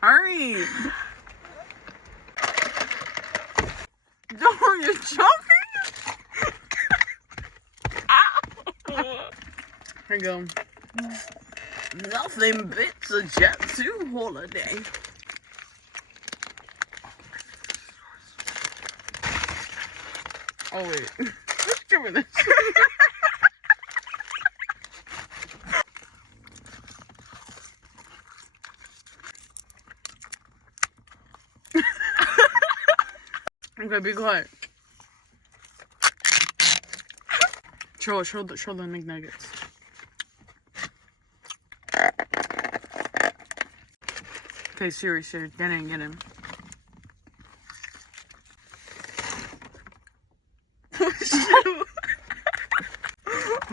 Hurry. Don't, you're choking. Here you go. Nothing beats a Jet 2 holiday. Oh wait, just give me this. Okay, be quiet. Show the McNuggets. Okay, Siri, get in.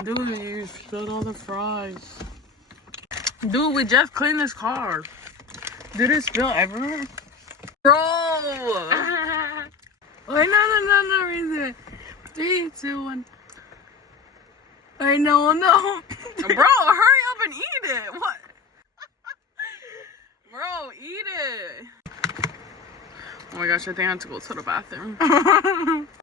Dude, you spilled all the fries. Dude, we just cleaned this car. Did it spill everywhere? Bro! Wait, no, reason. 3, 2, 1. I know. Bro, hurry up and eat it. What? Bro, eat it. Oh my gosh, I think I have to go to the bathroom.